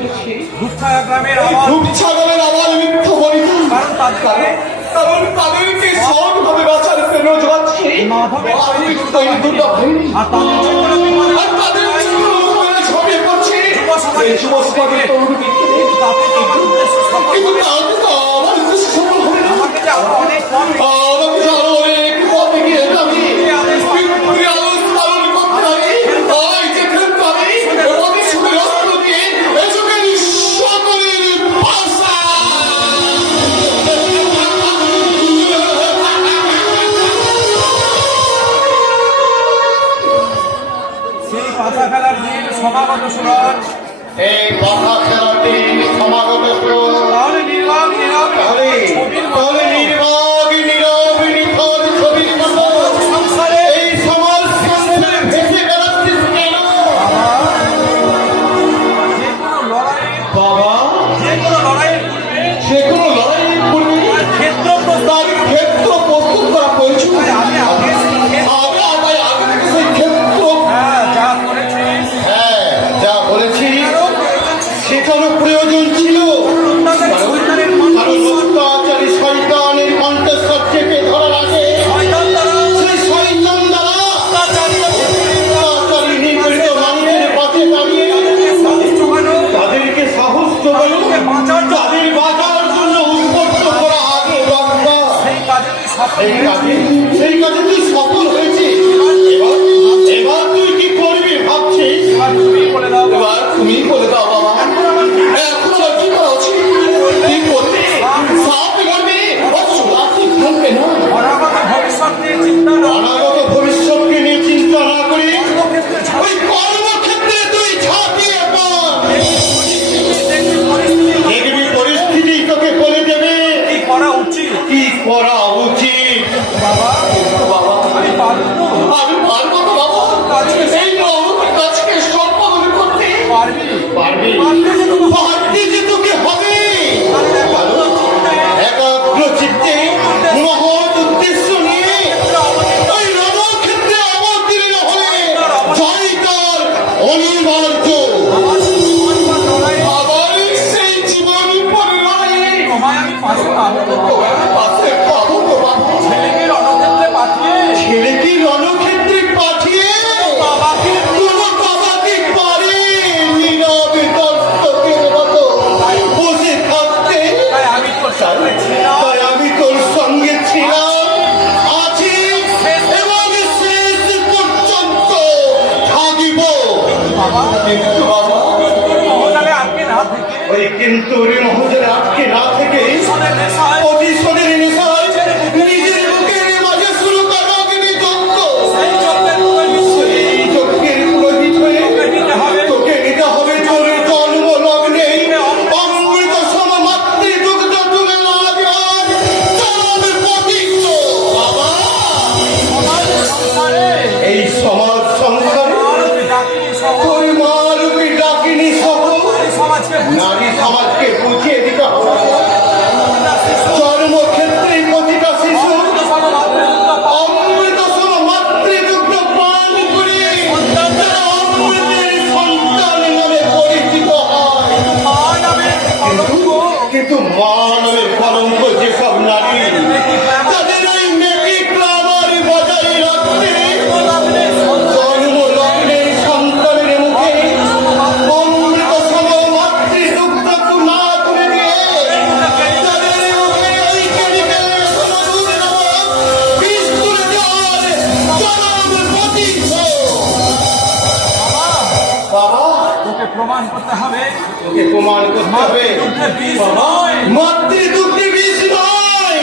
বলেছি ধূপছায়া গ্রামের আবার মিথ্যা বলি কারণ তাদেরকে সৎভাবে বাঁচার জন্য যাচ্ছি আর তাদের ঝড়িয়ে পড়ছে এই সমস্ত কিন্তু তাতে তো আমার উদ্দেশ্য সফল হবে না। আমাকে আরো অনেক পথে গিয়ে আমি আলোচ পালন করতে হবে। তাই যেখানে আমি ওদের সঙ্গে অস্ত্র দিয়ে এসবের সকলের ভাষা সেই পাতা খেলার দিন সমাগত সুরজ এই কথা খেলার দিন সমাগত সুরজ তাহলে নির্বাক ছবির মতো এই সমাজ সংসারে ভেসে বেড়াচ্ছিস কেন বাবা? যে কোনো লড়াইয়ের পূর্বে ক্ষেত্র প্রস্তুত করা প্রয়োজন। আমি আগে থেকে সেই ক্ষেত্র যা বলেছি সেটারও প্রয়োজন ছিল। অত্যাচারী শয়তানের কণ্ঠস্বর চেপে ধরার আগে সেই শয়তান দ্বারা অত্যাচারী নিপীড়িত মানুষের পাশে দাঁড়িয়ে তাদেরকে সাহস জোগানো, তাদের বাঁচার জন্য উদ্বুদ্ধ করা আগে দরকার। সেই কাজে তুই সফল হয়েছিস। এবার তুই কি করবি ভাবছিস? এবার তুমি বলে দাও বাবা। এখন আবার কি করা উচিত? কি করবে? সাপ করবে? থাকবে না। অনাগত ভবিষ্যৎকে নিয়ে চিন্তা না করে ওই কর্মক্ষেত্রে তুই ঝাঁপিয়ে পড়। দেখবি পরিস্থিতি তোকে বলে দেবে কি করা উচিত। বাবা আমি পারবো তো বাবা। এই কাজকে সম্পাদন করতে পারবি যে তোকে হবে। একাগ্র চিত্তে মহৎ উদ্দেশ্য নিয়ে ওই রণক্ষেত্রে অবতীর্ণ হলে জয় তার অনিবার্য। আবার সেই জীবন পরে লড়াইয়ে পাশে পাবো তো বাবা। ছেলেকে রণক্ষেত্রে পাঠিয়ে কোনো বাবাকে পারে নীরবে দর্শকের মতো বসে থাকতে। তাই আমি তোর সঙ্গে ছিলাম, আছি এবং শেষ পর্যন্ত থাকিব। কিন্তু বাবা ওই কিন্তু মহোদয় আটকে না থেকে প্রতিশোধের নেশায় নিজের বুকের মাঝে শুরু করা অগ্নিযজ্ঞ। সেই যজ্ঞের পুরোহিত হয়ে তোকে নিতে হবে তোর জন্ম লগ্নে অমৃত সম মাতৃদুগ্ধ তুলে না দেওয়ার চরম প্রতিজ্ঞ। বাবা এই সমাজ সংসারে তোর মা রূপী ডাকিনী সহ নারী সমাজকে বুঝিয়ে দিতে হবে জন্মক্ষেত্রে প্রতিটা শিশু অমৃত সম মাতৃদুগ্ধ পান করিয়ে তারা অমৃতের সন্তান নামে পরিচিত হয়। কিন্তু মা নামের কলঙ্ক যেসব নারী তাদের ওই মেকি গ্লামার বজায় রাখতে জন্ম লগ্নে সন্তানের মুখে অমৃত সম মাতৃদুগ্ধ না তুলে দিয়ে তাদের মুখে ওই কেমিক্যালের সমদূর নামক বিষ তুলে দেওয়ার চরম প্রতিজ্ঞ। বাবা তোকে প্রমাণ করতে হবে বাবা মাতৃদুগ্ধে বিষ নয়,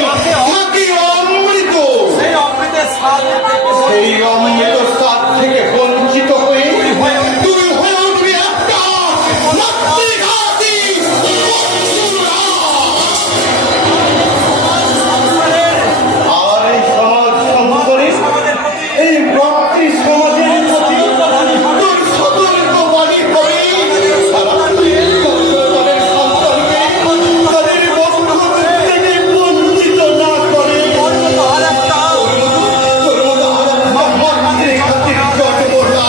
নাকি অমৃত। সেই অমৃতের স্বাদ সেই অমৃত স্বাদ থেকে বঞ্চিত হয়ে তুই হয়ে উঠবি একটা মাতৃঘাতী অসুরা। আর এই সমাজ সংসারে এই মাতৃ সমাজের প্রতি তোর সতর্ক বাণী করে তাদের সন্তানকে তাদের বন্ধু থেকে বঞ্চিত না করে। তোর মতো আর একটা মাতৃঘাতীর জন্ম না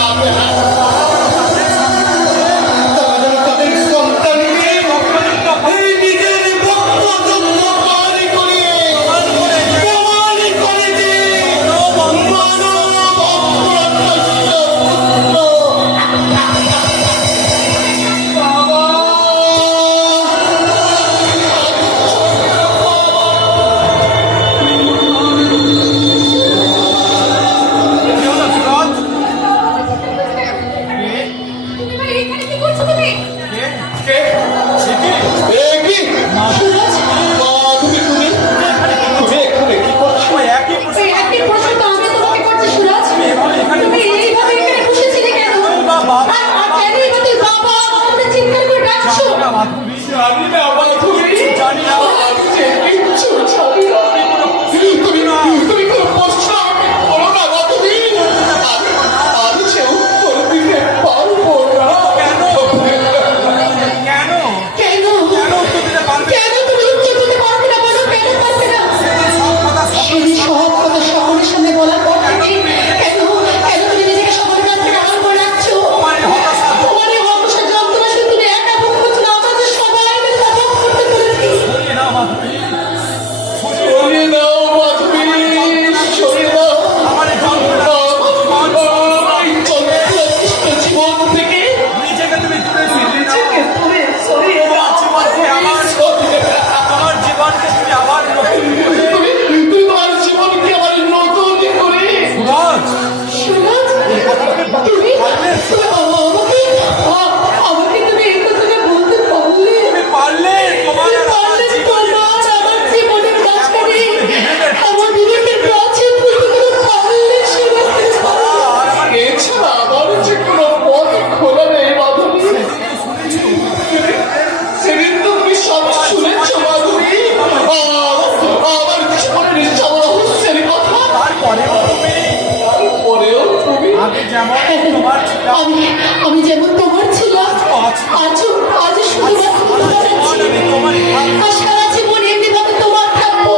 কে? এ কি? সুরজ, মাধবী, তুমি এখানে কি করছো? ওই একই প্রশ্ন। এই একই প্রশ্ন তো আমি তোমাকে করছি সুরজ। তুমি এইভাবে এখানে বসেছিলে কেন? আর কেন এইভাবে বাবা আমাকে চিৎকার করে ডাকছো? জানি না মাধবী, জানি না মাধবী, জানি না। আমি যে কিচ্ছু জানি না। তুমি কোনো প্রশ্ন আমাকে করো না মাধবী। আমি যে উত্তর দিতে পারবো না। কেন? কেন? কেন? কেন উত্তর দিতে পারবে? কেন তুমি উত্তর দিতে পারবে না? বলো কেন পারবে না? সব কথা সেই সব কথা সকলের সামনে বলার পর থেকে কেন তুমি নিজেকে সকলের কাছ থেকে আড়াল করে রাখছো? তোমার এই হতাশা, তোমার এই হতাশা যন্ত্রণা শুধু তুমি একা ভোগ করছো না, আমাদের সবাই মিলে তা ভোগ করতে পেরেছি। সরিয়ে নাও মাধবী, সরিয়ে দাও মাধবী, সরিয়ে দাও। আমার এই যন্ত্রণা, এই চন্দ্রকৃষ্ণ জীবন থেকে নিজেকে তুমি দূরে সরিয়ে নাও। তুমি সরিয়ে দাও। তোমার জীবনকে তুমি আবার নতুন করে। তুমি তোমার জীবনকে আমার নতুন করে সুরজ, সুরজ, তুমি আমাকে তুমি এই কথাটা বলতে পারলে? তুমি পারলে তোমার আর আমার পারলে জীবনে তোমার আমার জীবনের মাঝখানে আমার বিবেকের প্রাচীন খুঁজে পারলে সুরজ? এছাড়া আমার যে কোনো পথ খোলা নেই মাধবী। সেদিন তো তুমি সব শুনেছ মাধবী, আমার জীবনের সব রহস্যের কথা। তারপরেও তুমি, তারপরেও তুমি আমি যেমন তোমার ছিলাম, আমি যেমন তোমার ছিলাম আজও শুধুমাত্র তোমার আছি। আর সারা জীবন এমনি ভাবে তোমার থাকবো।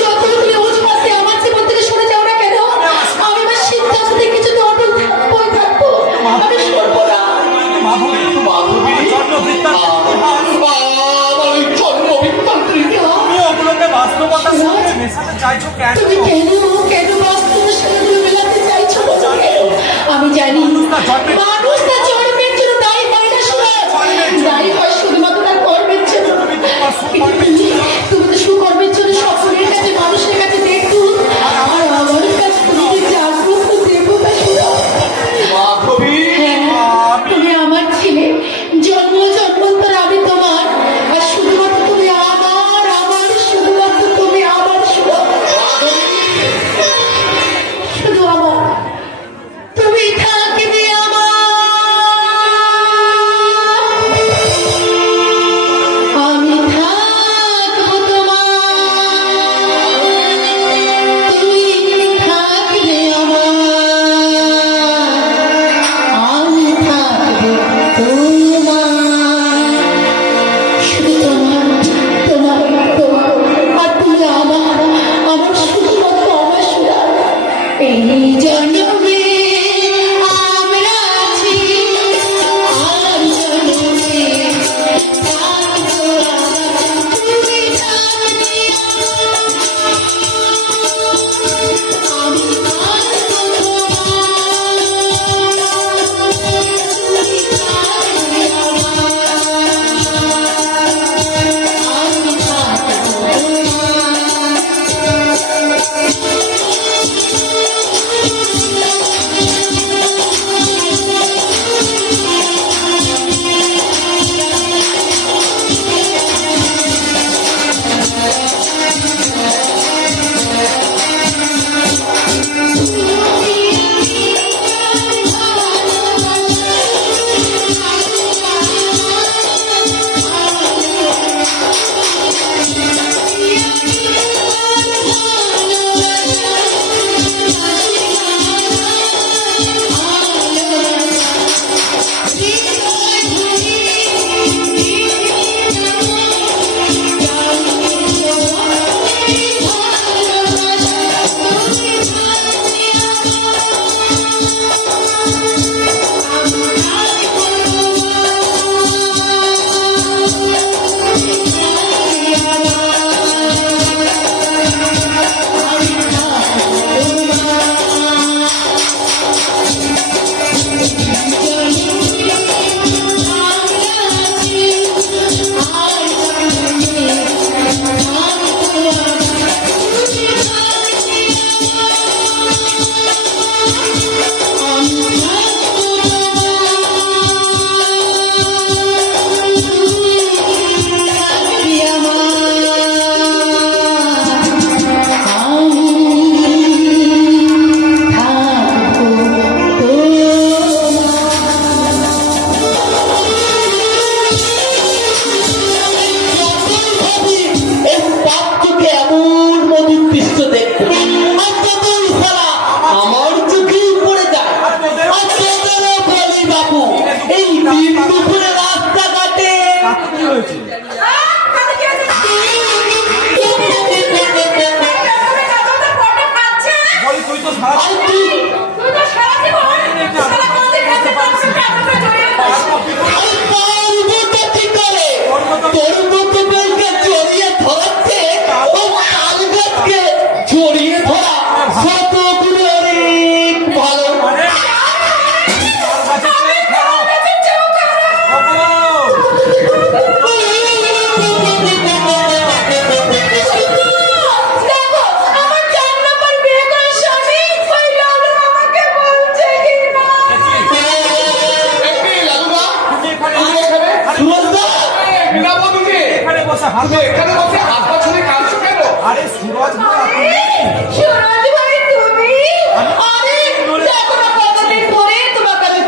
যতগুলি অজুহাতে আমার জীবন থেকে সরে যাও না কেন, আমি আমার সিদ্ধান্তে কিছুতে অটল থাকবোই থাকবো। আমি সরবো না। মাধবী, মাধবী, জন্মবৃত্তান্ত ইতিহাস, আমার ওই জন্মবৃত্তান্তের ইতিহাস তুমি ওগুলোকে বাস্তবতার সঙ্গে মেশাতে চাইছো কেন? তুমি কেন বাস্তবের সাথে তুমি মেলাতে চাইছো বলো? আমি জানি মানুষ তার জন্মের জন্য দায়ী হয় না সুরজ, দায়ী হয় শুধুমাত্র তার কর্মের জন্য। তুমি তো সুকর্মের জন্য সকলের কাছে মানুষের কাছে দেখুন, আর আমার কাছে তুমি যে জাগ্রত দেবতা সুরজ। মাধবী। হ্যাঁ, তুমি আমার ছিলে, জন্ম জন্মান্তর আমি তোমার, আর শুধুমাত্র তুমি আমার শুধুমাত্র তুমি আমার সুরজ। শুধু আমার, তুমি থাকবে আমার হয়েছে? বলি তুই তো সারা জড়িয়ে ধরা শতগুলো অনেক ভালো। মানে তার কাছে চেয়ে খারাপ। ওগো, তুমি এখানে বসে হাত আরে সুরজ ভাই,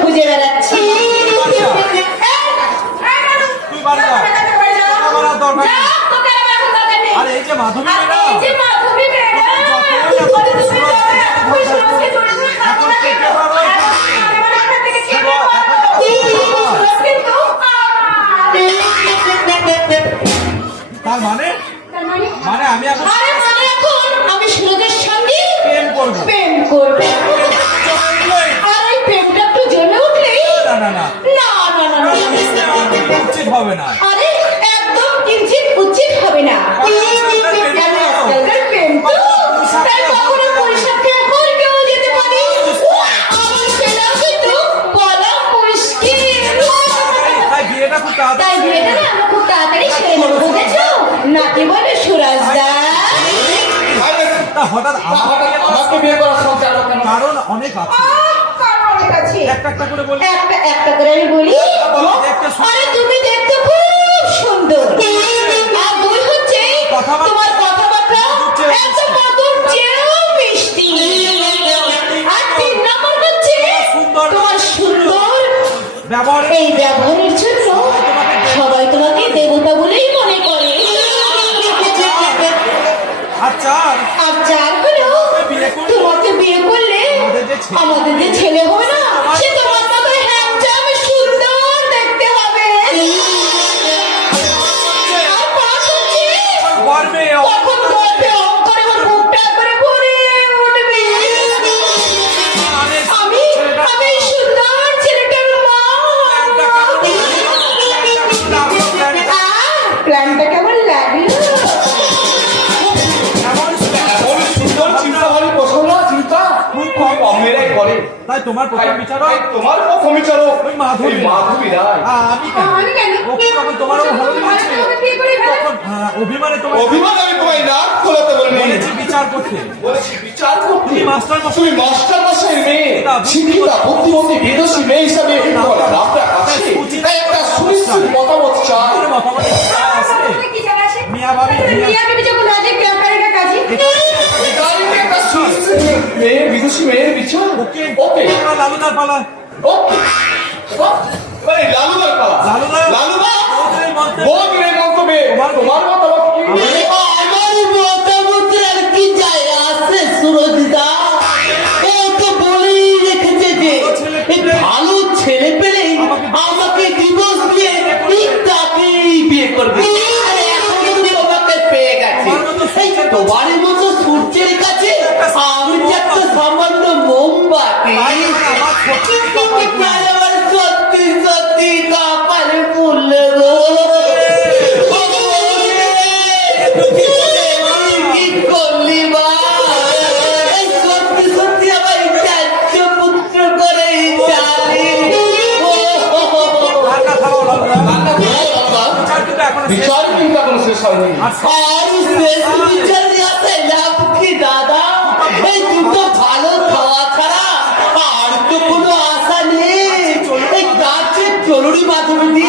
খুঁজে বেড়াচ্ছি। তুই বাড়ি যা। আমার আর দরকার নেই। আরে এই যে মাধবী মেয়েরা, তার মানে মানে আমি এখন আমি সুরজের সঙ্গে প্রেম করবো। প্রেম করবো। আর ওই প্রেমটা একটু জমে উঠলে না না না না না না না উচিত হবে না। আরে একদম কিঞ্চিত উচিত হবে না। আজকালকার প্রেম তো তাই কখনো পরিষদকে এখন কেউ যেতে পারে। আমার সেটাও কিন্তু বলা মুশকিল। তাই বিয়েটা খুব তাড়াতাড়ি তাই বিয়েটা না আমরা খুব তাড়াতাড়ি সেরে নেবো, বুঝেছো? নাকি বলে সুরাজদা? তা হঠাৎ আমাকে বিয়ে করার শখ জানো কেন? কারণ অনেক আছে। কার অনেক আছে? একটা একটা করে বলি। একটা করে আমি বলি। দেখতে আরে তুমি দেখতে খুব সুন্দর। আর দুই হচ্ছে কথাবার্তা- তোমার কথাবার্তা একদম মধুর চেয়েও মিষ্টি। আর তিন নম্বর হচ্ছে তোমার সুন্দর ব্যবহার এই ব্যবহারের জন্য সবাই তোমাকে দেবতা বলেই মনে করে। আচ্ছা আর যার হলো তোমাকে বিয়ে করলে আমাদের যে ছেলে হবে না সে তোমার মতো হ্যান্ডসাম সুন্দর দেখতে হবে। আর পাঁচ হচ্ছে গর্বে তখন গর্বে অহংকারে আমার বুকটা একবারে ভরে উঠবে। আমি আমি এই সুন্দর ছেলেটার মা। প্ল্যানটা কেমন লাগলো? এমন এমন সুন্দর চিন্তা ভাবি পছন্দ চিন্তা খুব কম মেয়েরাই করে। তাই তোমার প্রথম বিচারক তাই তোমার প্রথম বিচারক ওই মাধবী। এই মাধবী রায়। আমি কেন? আমি কেন? ওকে তখন তোমারও ভালো লেগেছে। তোমাকে বিয়ে করে ফেলে? তখন অভিমানে তোমার অভিমান আমি তোমায় নাক খোলাতে বলিনি। বলেছি বিচার করতে। বলেছি বিচার করতে। তুমি মাস্টার মশাই। তুমি মাস্টার মশাইয়ের মেয়ে, শিক্ষিতা, বুদ্ধিমতী, বিদুষী মেয়ে হিসাবে তোমার নামটা আছে। তাই একটা সুনিশ্চিত মতামত চাই। আমার মতামত আছে। কি জানা আছে? মিয়া ভাবি, মিয়া বিবি যখন আজকে ক্যাম্পারিকা কাজী এটাই একটা সুনিশ্চিত মেয়ে, বিদুষী মেয়ের বিচার। ওকে ওকে এবার লালুদার পালা। ওকে এবারে লালুদার পালা। লালুদা। লালুদা ওদের মধ্যে বলবে মন্তব্যে তোমার মতামত কি? আমার মতামতের আর কি যায় আছে সুরজদা? ও তো বলেই রেখেছে যে এই ভালো ছেলে পেলে আমাকে ডিভোর্স দিয়ে ঠিক তাকেই বিয়ে করবে। আর এখন তুমি আমাকে পেয়ে গেছে। এই তোমার মতো সূর্যের কাছে আমি যে একটা সামান্য মোমবাতি। আমার সত্যি কপাল খুলে। তাই আমার সত্যি সত্যি কপালে ফুললে গো। কি করলি মা? এই সত্যি সত্যি আমার চাচ্য পুত্র করে চালি। রান্না খাওয়া লালুদা। বিচার কিন্তু এখনো শেষ বিচার কিন্তু এখনো শেষ হয়নি। আর আর শেষ বিচার আছে লাভ কি দাদা? এই দুটো ভালো খাওয়া ছাড়া আর তো কোনো আশা নেই। এই গাছের জরুরি মাধবী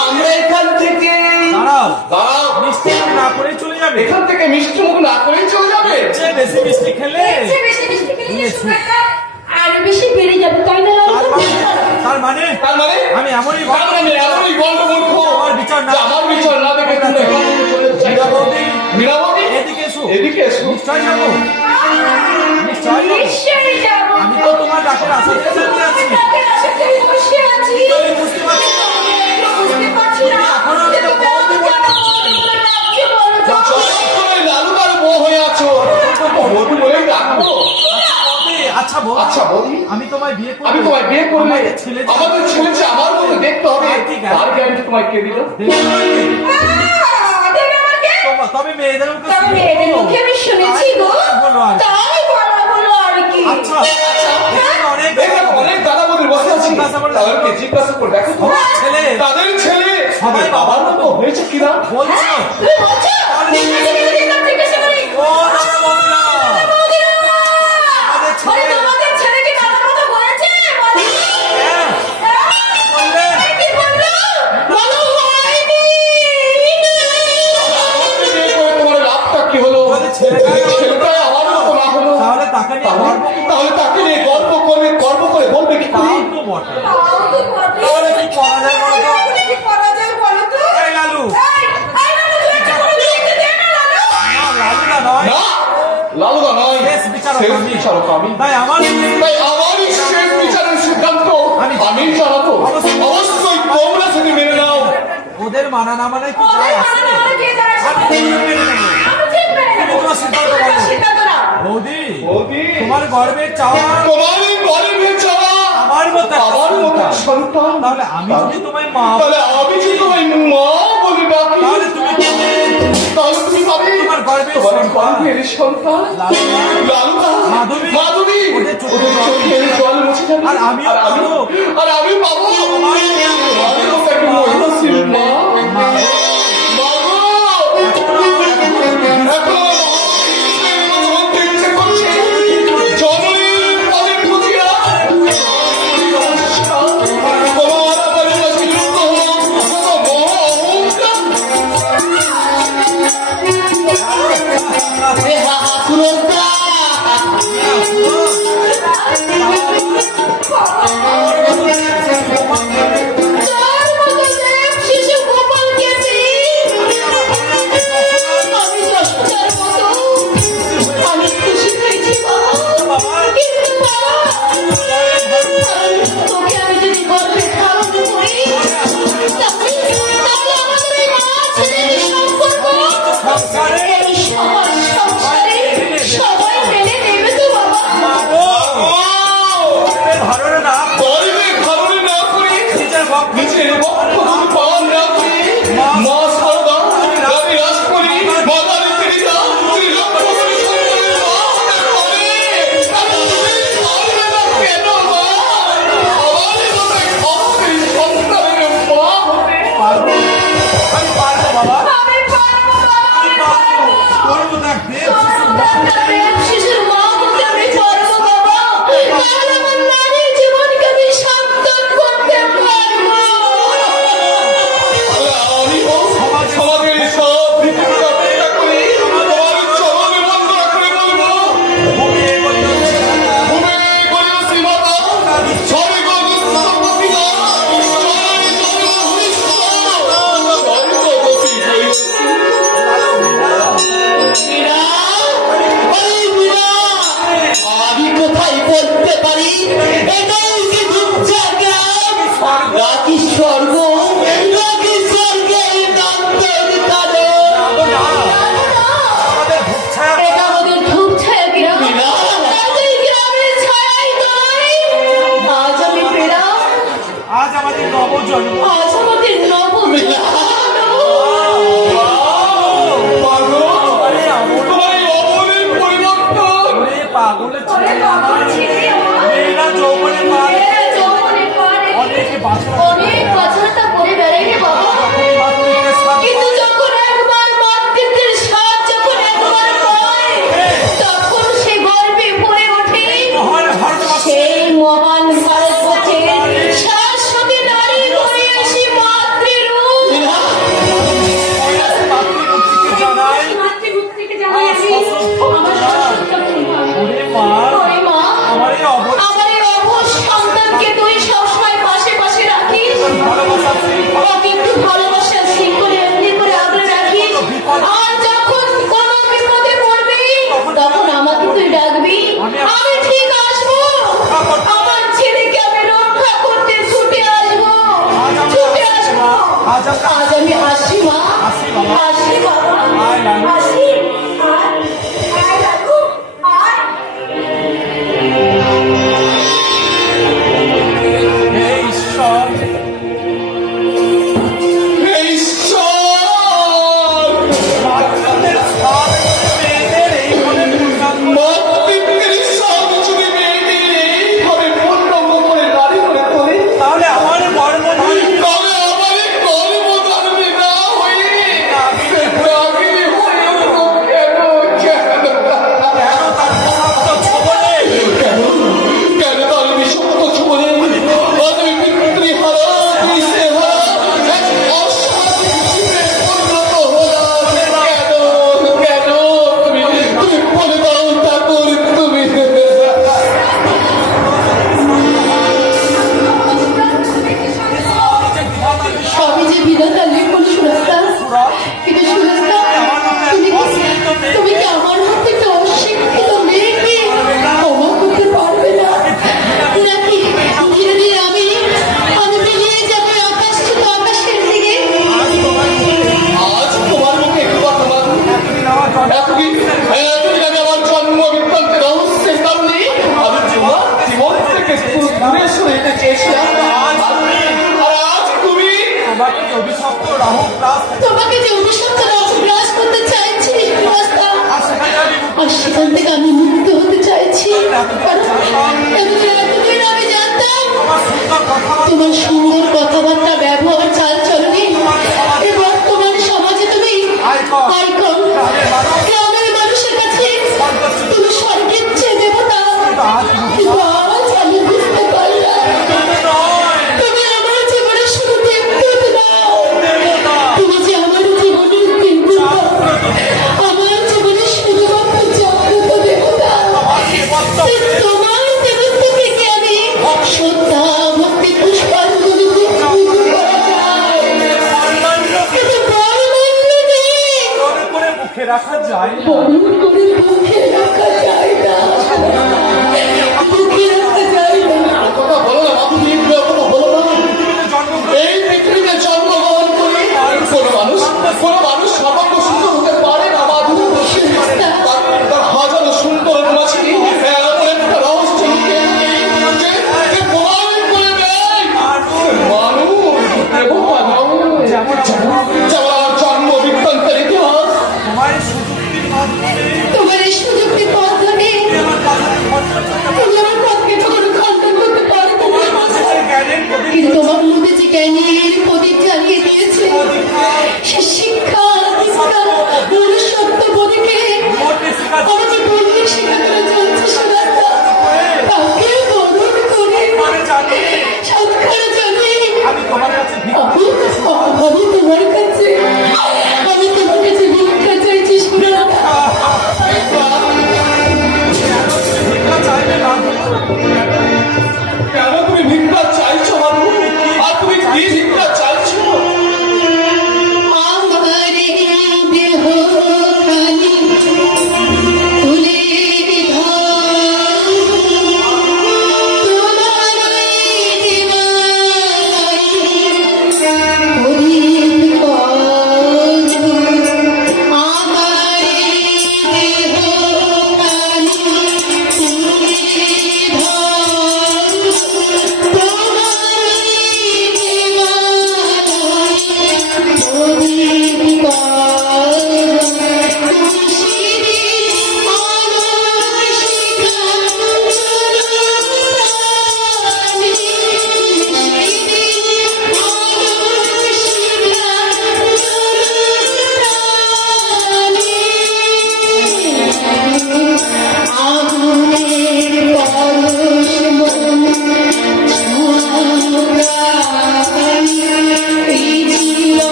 আমরা এখান থেকে দাঁড়াও, দাঁড়াও, মিষ্টি না করে চলে যাবে। এখান থেকে মিষ্টি মুখ না করেই চলে যাবে। যে বেশি মিষ্টি খেলে বেশি বেশি খেলে সুগারটা আরো বেশি বেড়ে যাবে, তাই না? তার মানে তার মানে আমি এমনই তার মানে এমনই গল্পমূর্খ আমার বিচার না- যে আমার বিচার না দেখে তুমি এখান থেকে চলে যাচ্ছ। মীরাবতী, মীরাবতী এদিকে এসো। এদিকে এসো। নিশ্চয় যাবো। নিশ্চয় যাবো। নিশ্চয়ই যাবো। আমি তো তোমার ডাকের আশা দিয়ে বসে আছি। ডাকের আশাতেই বসে আছি। তুমি বুঝতে পারছো না? বুঝতে পারছি না। এখনো কিন্তু তোমায় বিয়ে করলে, আমি তোমায় বিয়ে করলে আমাদের ছেলে যে আমাদের ছেলে যে আমার মতো দেখতে হবে, তার কি guarantee? তার গ্যারান্টি তোমায় কে দিল? তবে মেয়েদের মুখে তবে শুনে মেয়েদের বলো। মুখে আমি শুনেছি গো। তাই বলো আর কি। তাই বলো আর কি। আচ্ছা, এখানে অনেক এই দেখো, অনেক দাদা বৌদি বসে আছে। জিজ্ঞাসা করে তাদেরকে জিজ্ঞাসা করে দেখো তো, তোমার ছেলে তাদের ছেলে সবাই বাবার মতো হয়েছে কিনা? বলছো। হ্যাঁ, তুমি বলছো? জিজ্ঞাসা করি। ও দাদা বৌদিরা, আমাদের ছেলে বলে তোমাদের ছেলে কি বাবার মতো হয়েছে? বলো। হ্যাঁ, বললে কি বললো? বলো হয়নি। বিয়ে করে তোমার লাভটা কি হলো? আমাদের ছেলেটাই ছেলেটাই আমার মতো না হলো, তাহলে তাকে নিয়ে গর্ব করো। তাহলে তাকে নিয়ে গর্ব করবে, গর্ব করে বলবে কি তাও করি? তো বটে। তাও তো বটে। তাহলে কি করা যায় বলো তো? এখন কি করা যায় বলো তো? এই লালু, এই, লালু, তুমি একটা করে দেখতে দে না, লালু। না লালুদা নয়, না, লালুদা নয়, শেষ বিচারক শেষ আমি। বিচারক আমি। তাই আমার তাই আমারই শেষ বিচারের সিদ্ধান্ত আমি- আমি জানাবো। অবশ্যই। অবশ্যই তোমরা সেটি মেনে নাও। ওদের মানা না মানে কি যায় ওদের আসে? মানা না মানে কি যায় আসে? আমি ঠিক মেনে নেবো। আমি ঠিক মেনে নেবো। তোমার সিদ্ধান্ত তোমার বলো। সিদ্ধান্ত নাও। বৌদি, বৌদি, তোমার গর্বের চাওয়া তোমার এই গরিবের চাওয়া আমার মতো একটা আমার মতো সন্তান। সন্তান। তাহলে আমি যদি তোমায় মা তাহলে আমি যদি তোমায় মা বলে ডাকি, তাহলে তুমি তাহলে তুমি পাবে তোমার গর্বের তোমার সন্তান। গর্বের সন্তান লালুদা, লালুদা, মাধবী, মাধবী, ওদের ওদের চোখের জল মুছে যাবে। আর আমিও পাবো। আর আমি পাবো তোমার তোমার মতো একটা মহিষীর মা। মা। মা গো! এখনো বলতে ইচ্ছে করছে, জননীর পদে পূজিয়া, তোমার আবার কাছে বিরক্ত হোক, কত বড় অহংকার। এ হাসুরদা তোর মতো দেব শিশু গোপালকে পেয়ে আমি যশোদার মতো আমি খুশি হয়েছি বাবা। কিন্তু বাবা, তোকে আমি যদি গর্ভে ধারণ করি, তাহলে আমাদের এই মা ছেলের সম্পর্ক সংসারে এই সমাজ সংসারে সবাই মেনে নেবে তো বাবা। ধরো না গরিবের ধারণে না করে, নিজের ভক্ত নিজের বক্ষ দুটো পাওয়ার না করে, মা সারদা, রানী রাজকন্যা, মাদারি তেরেসা, শ্রীলক্ষ্মী সন্তানের মা হতে পারে। আর তুমি পারবে না কেন মা? আমার মতো এক অপরের সন্তানের মা হতে। পারবো, আমি পারবো বাবা, আমি পারবো বাবা, আমি পারবো। করবো না দেব শিশুর মা হতে আমি পারবো বাবা। তাহলে আমার নারীর জীবনকে আমি সার্থক করতে পারবো। আমিও সমাজের সব রীতিনীতি অপেক্ষা করি, তোমার চরণে বন্দনা করে বলবো, ঘুমিয়ে গেল ঘুমে গড়িও শ্রীমাতা, স্বর্গ দুঃখপতি গো, চরণে চরণ হরিষ্ঠ, স্বর্গগতি হইয়াছি। মীরা, ওই মীরা, আমি কোথায় বলতে পারি এটাই কি দুঃখা গ্রাম নাকি স্বর্গ নাকি স্বর্গের নান্তর কালো আমাদের ভোগ ছায়া এটা আমাদের ধূপ ছায়া গ্রাম। আজ এই গ্রামের ছায়াই নয়। আজ আমি পেলাম, আজ আমাদের নবজন্ম আজ আমাদের নবজন্ম। মাগো, তোমার এই অমলের পরিবর্তন, ওরে পাগলের ছেলে ওরে আমার, পাগল ছেলে আমার। মেয়েরা যৌবনে পারে এরা যৌবনে পারে। অনেক বাসনা অনেক বছরটা করে বেড়াই রে বাবা। যখনই মাতৃত্বের স্বাদ কিন্তু যখন একবার মাতৃত্বের স্বাদ যখন একবার পায়, তখন সে গর্বে ভরে ওঠে। মহান ভারতবর্ষে সেই মহান ভারতবর্ষের শাশ্বতী নারী হয়ে আসি মাতৃরূপ। মাতৃমূর্তিকে জানাই মাতৃভক্তিকে জানাই আমি আমার সন্তান। ওরে মা, ওরে মা, আমার এই অবস্থা আমার এই অবশ সন্তানকে তুই সবসময় পাশে পাশে রাখিস। ভালোবাসা ও কিন্তু ভালোবাসার শৃঙ্খলে এমনি করে আগলে রাখিস। আর যখন কোনো বিপদে পড়বি, তখন আমাকে তুই ডাকবি, আমি ঠিক আসবো। আমার ছেলেকে আমি রক্ষা করতে ছুটে আসবো, ছুটে আসবো। আজ আমরা আজ আমি আসি মা, আসি বাবা। আসি বাবা, আয় লালু। আসি। আয়, আয় লালু, আয়। অভিশপ্ত রাহু গ্রাস থেকে। তোমাকে যে অভিশপ্ত রাহু গ্রাস করতে চাইছি বিভাসদা, আর সেখানে আমি মুক্ত আর সেখান থেকে আমি মুক্ত হতে চাইছি। কারণ এতদিন আমি জানতাম আমার সুন্দর কথা তোমার সুন্দর কথাবার্তা, ব্যবহার, চালচলনে এবং তোমার সমাজে তুমি আইকন, গ্রামের মানুষের কাছে তুমি স্বর্গের চেয়ে দেবতা। কিন্তু আজ আমি বুঝতে পারলাম তুমি আমার জীবনের শুধু দেবদূত নও, তুমি যে আমার জীবনের দেবদূত, আমার জীবনের শুধুমাত্র জাগ্রত দেবতা। তোমার দেবত্ব থেকে আমি শ্রদ্ধা, ভক্তি, পুষ্পাঞ্জলি নিবেদন করা যায়। কিন্তু বড় মূল্য নেই, মনে করে মুখে রাখা যায় না। বরণ করে মুখে রাখা যায় না, মুখে রাখা যায় না। কথা বলো না মাধুরী, কথা বলো না। পৃথিবীতে জন্মগ্রহণ এই পৃথিবীতে জন্মগ্রহণ করে কোনো মানুষ সামান্য সুন্দর হতে পারে না মাধুরী। তার হাজারো সুন্দর মাছি এমন একটা রহস্য লুকিয়ে আছে যে প্রমাণ করে দেয় মানুষ দেবতা নয়। যারা জন্ম বৃত্তান্তের ইতিহাস তোমার এই সুযুক্তির মাধ্যমে তোমার এই সুযোগটি পথ ধরে আমার কথাকে খণ্ডন করতে পারো। তুমি আমার পথকে কখনো খণ্ডন করতে পারবে তোমার না। মাঝে যে জ্ঞানের প্রদীপ কিন্তু তোমার মধ্যে যে জ্ঞানের প্রদীপ জ্বালিয়ে দিয়েছে, সে শিক্ষা, দীক্ষা, মনুষ্যত্ব বোধকে মধ্যে শিখা আমার